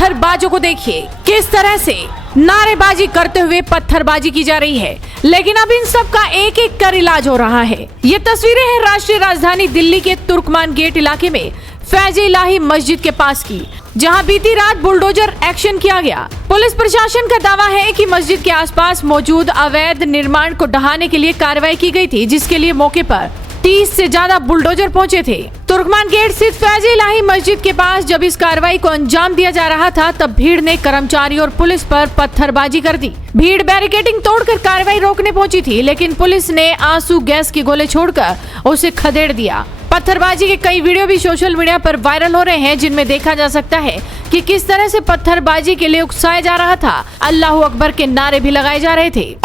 पत्थरबाजों को देखिए किस तरह से नारेबाजी करते हुए पत्थरबाजी की जा रही है, लेकिन अब इन सब का एक एक कर इलाज हो रहा है। ये तस्वीरें हैं राष्ट्रीय राजधानी दिल्ली के तुर्कमान गेट इलाके में फैज-ए-इलाही मस्जिद के पास की, जहां बीती रात बुलडोजर एक्शन किया गया। पुलिस प्रशासन का दावा है कि मस्जिद के आसपास मौजूद अवैध निर्माण को ढहाने के लिए कार्रवाई की गई थी, जिसके लिए मौके पर 30 से ज्यादा बुलडोजर पहुंचे थे। तुर्कमान गेट स्थित फैज-ए-इलाही मस्जिद के पास जब इस कार्रवाई को अंजाम दिया जा रहा था, तब भीड़ ने कर्मचारी और पुलिस पर पत्थरबाजी कर दी। भीड़ बैरिकेडिंग तोड़कर कार्रवाई रोकने पहुंची थी, लेकिन पुलिस ने आंसू गैस के गोले छोड़कर उसे खदेड़ दिया। पत्थरबाजी के कई वीडियो भी सोशल मीडिया पर वायरल हो रहे हैं, जिनमें देखा जा सकता है कि किस तरह से पत्थरबाजी के लिए उकसाया जा रहा था। अल्लाहू अकबर के नारे भी लगाए जा रहे थे।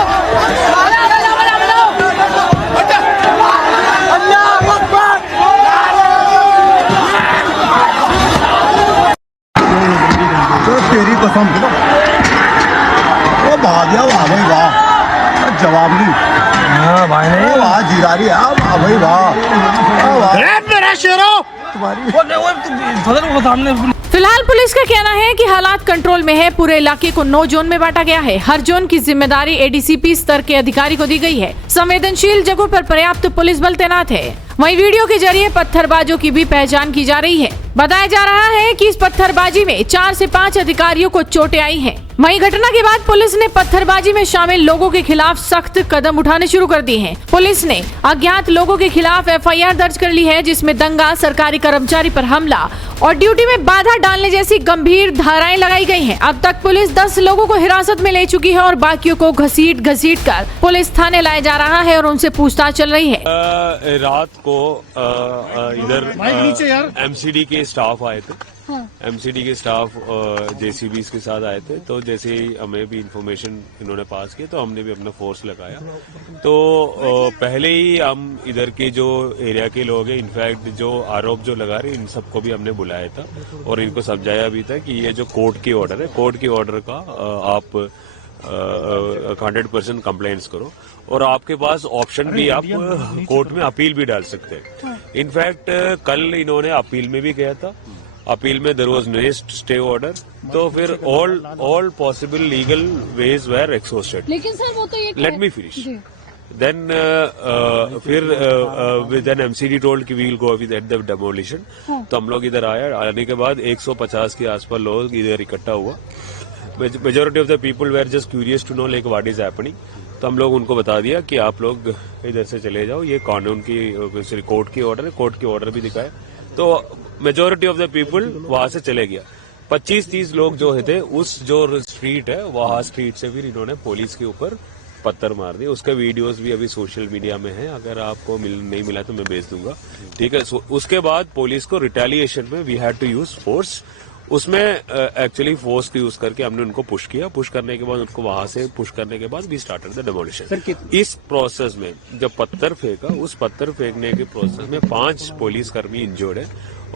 तेरी कसम वो भाग गया, वाह भाई वाह, जवाब नहीं। हाँ भाई नहीं, वाह जीरारी है, वाह भाई वाह, मेरा शेरो तुम्हारी। फिलहाल पुलिस का कहना है कि हालात कंट्रोल में है। पूरे इलाके को 9 जोन में बांटा गया है। हर जोन की जिम्मेदारी एडीसीपी स्तर के अधिकारी को दी गई है। संवेदनशील जगहों पर पर्याप्त पुलिस बल तैनात है। वहीं वीडियो के जरिए पत्थरबाजों की भी पहचान की जा रही है। बताया जा रहा है कि इस पत्थरबाजी में 4 से 5 अधिकारियों को चोटें आई हैं। वहीं घटना के बाद पुलिस ने पत्थरबाजी में शामिल लोगों के खिलाफ सख्त कदम उठाने शुरू कर दिए हैं। पुलिस ने अज्ञात लोगों के खिलाफ एफआईआर दर्ज कर ली है, जिसमें दंगा, सरकारी कर्मचारी पर हमला और ड्यूटी में बाधा डालने जैसी गंभीर धाराएं लगाई गई हैं। अब तक पुलिस 10 लोगों को हिरासत में ले चुकी है और बाकियों को घसीट कर पुलिस थाने लाया जा रहा है और उनसे पूछताछ चल रही है। रात को इधर एमसीडी के स्टाफ आए थे। एमसीडी के स्टाफ जेसीबी के साथ आए थे, तो जैसे ही हमें भी इंफॉर्मेशन इन्होंने पास की तो हमने भी अपना फोर्स लगाया। तो पहले ही हम इधर के जो एरिया के लोग हैं, इनफैक्ट जो आरोप जो लगा रहे इन सबको भी हमने बुलाया था और इनको समझाया भी था कि ये जो कोर्ट की ऑर्डर है, कोर्ट की ऑर्डर का आप 100% कंप्लेंट्स करो और आपके पास ऑप्शन भी, आप कोर्ट में अपील भी डाल सकते हैं। इनफैक्ट कल इन्होंने अपील में भी गया था। अपील में there was no stay order, तो फिर all possible legal ways were exhausted. लेकिन सर वो तो ये लेट मी फिनिश। देन फिर एमसीडी टोल्ड कि we will go with at the demolition. तो हम लोग इधर आने के बाद 150 के आसपास लोग इधर इकट्ठा हुआ। Majority of the people were just curious to know like what is happening. तो हम लोग उनको बता दिया कि आप लोग इधर से चले जाओ, ये कानून की कोर्ट की ऑर्डर है। कोर्ट की ऑर्डर भी दिखाए तो मेजोरिटी ऑफ द पीपल वहां से चले गया। 25-30 लोग जो थे उस जो स्ट्रीट है वहां स्ट्रीट से फिर इन्होंने पुलिस के ऊपर पत्थर मार दिए। उसका वीडियोस भी अभी सोशल मीडिया में है, अगर आपको नहीं मिला तो मैं भेज दूंगा, ठीक है। उसके बाद पुलिस को रिटेलिएशन में we had to use force. उसमें एक्चुअली फोर्स को यूज करके हमने उनको पुश किया। पुश करने के बाद उनको वहां से पुश करने के बाद वी स्टार्टेड द डेमोलिशन। इस प्रोसेस में जब पत्थर फेंका, उस पत्थर फेंकने के प्रोसेस में 5 पुलिसकर्मी इंजर्ड है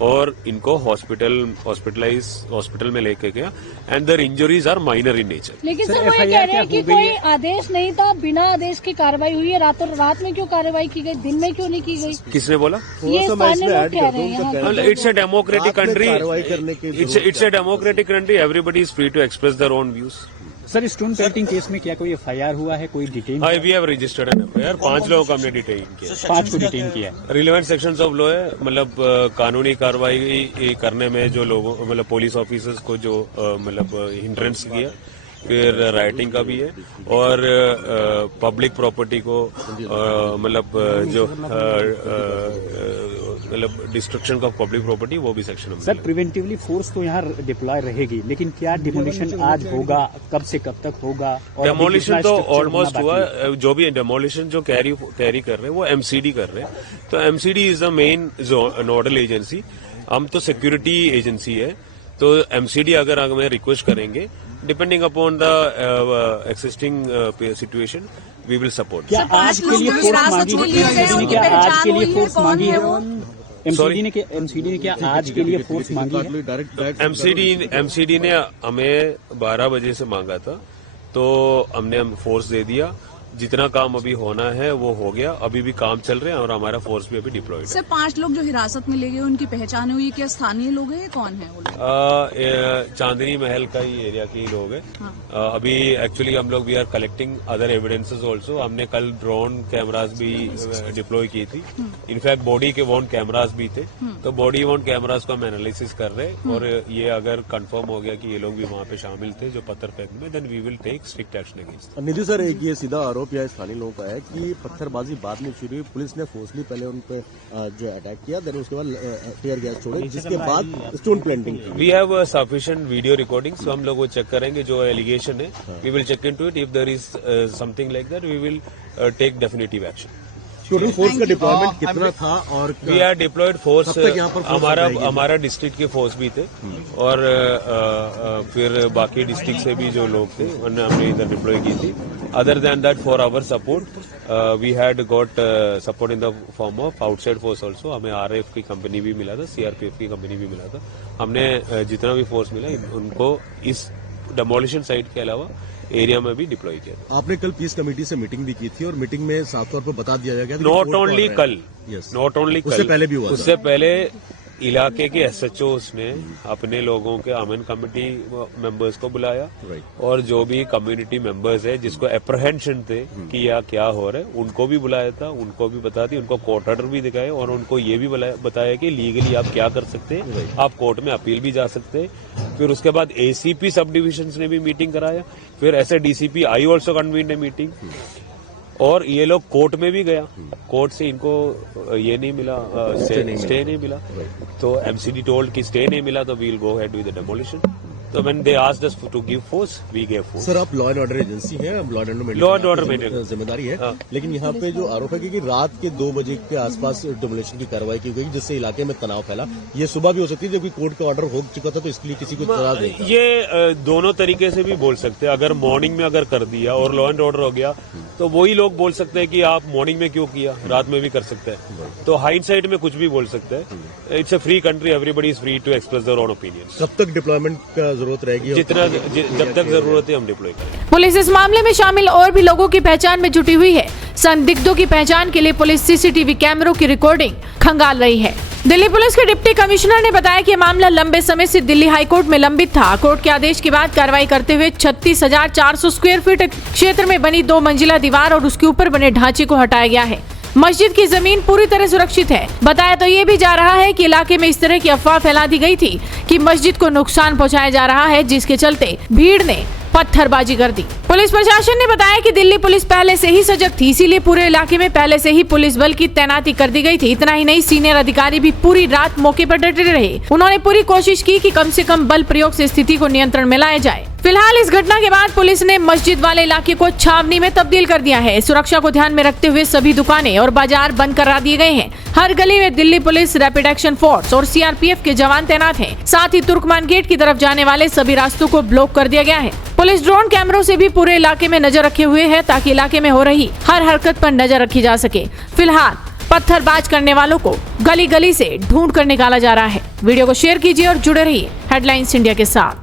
और इनको हॉस्पिटल में लेके गया and their injuries are minor in nature. लेकिन सर वो ये कह रहे हैं कि कोई आदेश नहीं था, बिना आदेश की कार्रवाई हुई है। रात में क्यों कार्रवाई की गई, दिन में क्यों नहीं की गई? किसने बोला? ये स्थानीय लोग कह रहे हैं। It's a democratic country, it's a democratic country, everybody is free to express their own views. Sir, stone pelting case में क्या कोई एफआईआर हुआ है, कोई detain? We have registered an FIR. 5 लोगों को हमने डिटेन किया। 5 को डिटेन किया। रिलेवेंट सेक्शंस ऑफ लॉ है, मतलब कानूनी कार्रवाई करने में जो लोगों, मतलब पुलिस ऑफिसर्स को जो मतलब हिंड्रेंस किया, फिर राइटिंग का भी है और पब्लिक प्रॉपर्टी को मतलब जो मतलब डिस्ट्रक्शन ऑफ पब्लिक प्रॉपर्टी, वो भी सेक्शन में। सर, प्रिवेंटिवली फोर्स तो यहाँ डिप्लॉय रहेगी, लेकिन क्या डिमोलिशन आज होगा, कब से कब तक होगा? डेमोलिशन तो ऑलमोस्ट हुआ। जो भी डेमोलिशन जो कैरी कर रहे हैं वो एमसीडी कर रहे हैं। तो MCD is the main nodal agency. हम तो सिक्योरिटी एजेंसी है, तो एमसीडी अगर हमें रिक्वेस्ट करेंगे, depending upon the existing situation, we will support. क्या आज के लिए फोर्स मांगी है? क्या आज के लिए फोर्स मांगी है? एमसीडी ने क्या आज के लिए फोर्स मांगी है? एमसीडी ने हमें 12 बजे से मांगा था, तो हमने फोर्स दे दिया। जितना काम अभी होना है वो हो गया, अभी भी काम चल रहे हैं और हमारा फोर्स भी अभी डिप्लॉयड है। सर 5 लोग जो हिरासत में ले गए उनकी पहचान हुई, क्या स्थानीय लोग हैं, कौन है वो लोग? चांदनी महल का ही एरिया के ही लोग हैं। अभी एक्चुअली हम लोग we are collecting other evidences also. हमने कल ड्रोन कैमराज भी डिप्लॉय की थी, इनफैक्ट बॉडी के वॉन्ट कैमराज भी थे, तो बॉडी वॉन्ट कैमराज को हम एनालिसिस कर रहे हैं और ये अगर कंफर्म हो गया कि ये लोग भी वहाँ पे शामिल थे जो पत्थर फेंकने में, then we will take strict action against. Nidhi sir, एक ये सीधा आरोप या स्थानीय लोगों का है कि पत्थरबाजी बाद में शुरू हुई, पुलिस ने फोर्सली पहले उन पे जो अटैक किया, देन उसके बाद टीयर गैस छोड़े, जिसके बाद स्टोन प्लांटिंग की। We have sufficient video recording, so हम लोग वो चेक करेंगे जो एलिगेशन है, we will check into it, if there is something like that we will take definitive action. Total force का डिप्लॉयमेंट कितना था और वी आर डिप्लॉयड फोर्स, यहाँ पर हमारा डिस्ट्रिक्ट के फोर्स भी थे और फिर बाकी डिस्ट्रिक्ट से भी जो लोग थे उन्हें हमने इधर डिप्लॉय की थी। Other than that for our support we had got support in the form of outside force also. हमें RF की कंपनी भी मिला था, CRPF की कंपनी भी मिला था। हमने जितना भी फोर्स मिला उनको इस डेमोलिशन साइट के अलावा एरिया में भी डिप्लॉय किया। आपने कल पीस कमेटी से मीटिंग भी की थी और मीटिंग में साफ तौर पर बता दिया गया नॉट ओनली कल, नॉट ओनली उससे पहले भी हुआ, उससे पहले इलाके के SHOs ने अपने लोगों के अमन कमेटी मेंबर्स को बुलाया और जो भी कम्युनिटी मेंबर्स है जिसको अप्रहेंशन थे कि यह क्या हो रहा है उनको भी बुलाया था, उनको भी बता दी, उनको कोर्ट ऑर्डर भी दिखाए और उनको ये भी बताया कि लीगली आप क्या कर सकते हैं, आप कोर्ट में अपील भी जा सकते हैं। फिर उसके बाद ACP सब डिविजन ने भी मीटिंग कराया, फिर DCP I also convened a meeting और ये लोग कोर्ट में भी गया, कोर्ट से इनको ये नहीं मिला, स्टे नहीं मिला, तो MCD टोल्ड कि स्टे नहीं मिला तो we will go ahead with the demolition. तो when they asked us to give force we gave force. Sir, आप लॉ एंड ऑर्डर एजेंसी है, लॉ एंड ऑर्डर जिम्मेदारी है, लेकिन यहाँ पे जो आरोप है कि रात के 2 बजे के आसपास डेमोलिशन की कार्रवाई की गई जिससे इलाके में तनाव फैला, ये सुबह भी हो सकती है जबकि कोर्ट का ऑर्डर हो चुका था, तो इसके लिए किसी को इतराज नहीं था। ये दोनों तरीके से भी बोल सकते हैं। अगर मॉर्निंग में अगर कर दिया और लॉ एंड ऑर्डर हो गया तो वही लोग बोल सकते हैं कि आप मॉर्निंग में क्यों किया, रात में भी कर सकते हैं, तो हाइंडसाइट में कुछ भी बोल सकते हैं। It's a free country, everybody is free to express their own opinion. कब तक डिप्लॉयमेंट का जरूरत रहेगी? जब तक जरूरत है हम डिप्लॉय करेंगे। पुलिस इस मामले में शामिल और भी लोगों की पहचान में जुटी हुई है। संदिग्धों की पहचान के लिए पुलिस CCTV कैमरों की रिकॉर्डिंग खंगाल रही है। दिल्ली पुलिस के डिप्टी कमिश्नर ने बताया कि मामला लंबे समय से दिल्ली हाईकोर्ट में लंबित था। कोर्ट के आदेश के बाद कार्रवाई करते हुए 36,400 स्क्वायर फीट क्षेत्र में बनी 2 मंजिला दीवार और उसके ऊपर बने ढांचे को हटाया गया है। मस्जिद की जमीन पूरी तरह सुरक्षित है। बताया तो ये भी जा रहा है कि इलाके में इस तरह की अफवाह फैला दी गई थी कि मस्जिद को नुकसान पहुंचाया जा रहा है, जिसके चलते भीड़ ने पत्थरबाजी कर दी। पुलिस प्रशासन ने बताया कि दिल्ली पुलिस पहले से ही सजग थी, इसीलिए पूरे इलाके में पहले से ही पुलिस बल की तैनाती कर दी गई थी। इतना ही नहीं, सीनियर अधिकारी भी पूरी रात मौके पर डटे रहे। उन्होंने पूरी कोशिश की कि कम से कम बल प्रयोग से स्थिति को नियंत्रण में लाया जाए। फिलहाल इस घटना के बाद पुलिस ने मस्जिद वाले इलाके को छावनी में तब्दील कर दिया है। सुरक्षा को ध्यान में रखते हुए सभी दुकानें और बाजार बंद करा दिए गए हैं। हर गली में Delhi police, rapid action force और CRPF के जवान तैनात हैं। साथ ही तुर्कमान गेट की तरफ जाने वाले सभी रास्तों को ब्लॉक कर दिया गया है। पुलिस ड्रोन कैमरों से भी पूरे इलाके में नजर रखे हुए है ताकि इलाके में हो रही हर हरकत पर नजर रखी जा सके। फिलहाल पत्थरबाज करने वालों को गली गली से ढूंढ कर निकाला जा रहा है। वीडियो को शेयर कीजिए और जुड़े रहिए हेडलाइंस इंडिया के साथ।